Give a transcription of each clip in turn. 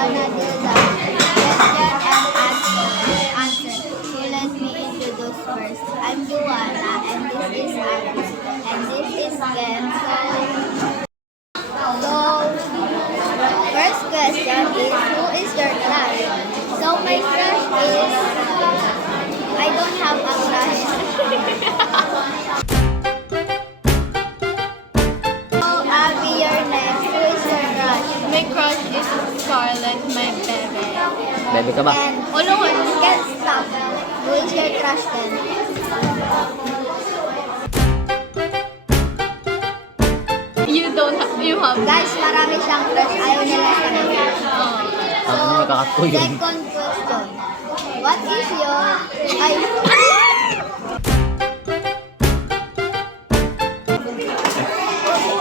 gonna do the question and answer. So let me introduce first. I'm Joanna and this is Alice and this is Ken. So first question is who is your crush? So my crush is I don't have a crush. So Abby, you're next. Who is your crush? My crush is Scarlett, my bebe. Bebe ka ba? Ken. Oh, no. Ken, stop. Who is your crush then? You have. Guys, marami siyang crush. Ayaw nila sa kanya. Ano may kakatuyo yun? Second question. What is your... Ay...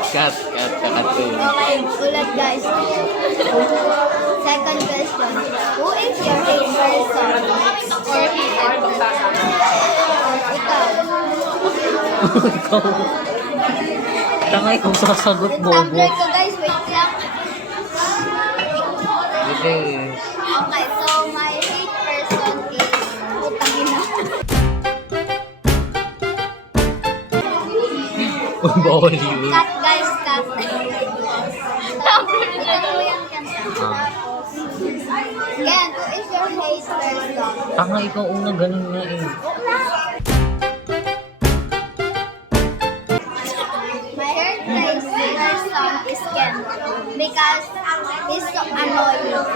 Kat, kakatuyo. Okay, ulit guys. Second question. Who is your hate person? Or he Ikaw. Ikaw. Tangay kung sasagot, Yung bobo. tumbler ko guys, wait lang. Bebe. Okay, so my hate person is... Putang ina. Bawal yun. Cut guys, cut. Ikaw mo yung kanta. Ken, who is your hate person? Tanga, ikaw una, ganun nga eh. My hate person is Ken because he's so annoying.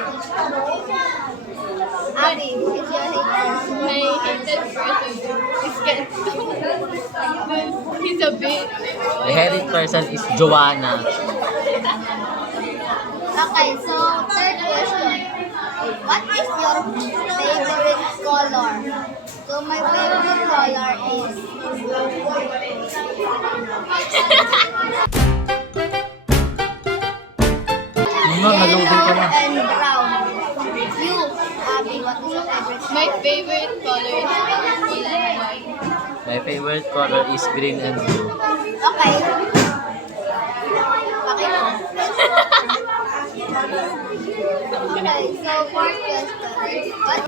Abby, is your hate person? My hated person is Ken. He's a bit. The hated person is Joanna. Okay, so third question. What is your favorite color? So my favorite color is Malungkot ka yellow na. and brown. You, Abby, what is your favorite? My favorite color is green and white. My favorite color is green and blue. Okay. Pakita. Okay, so fourth question. What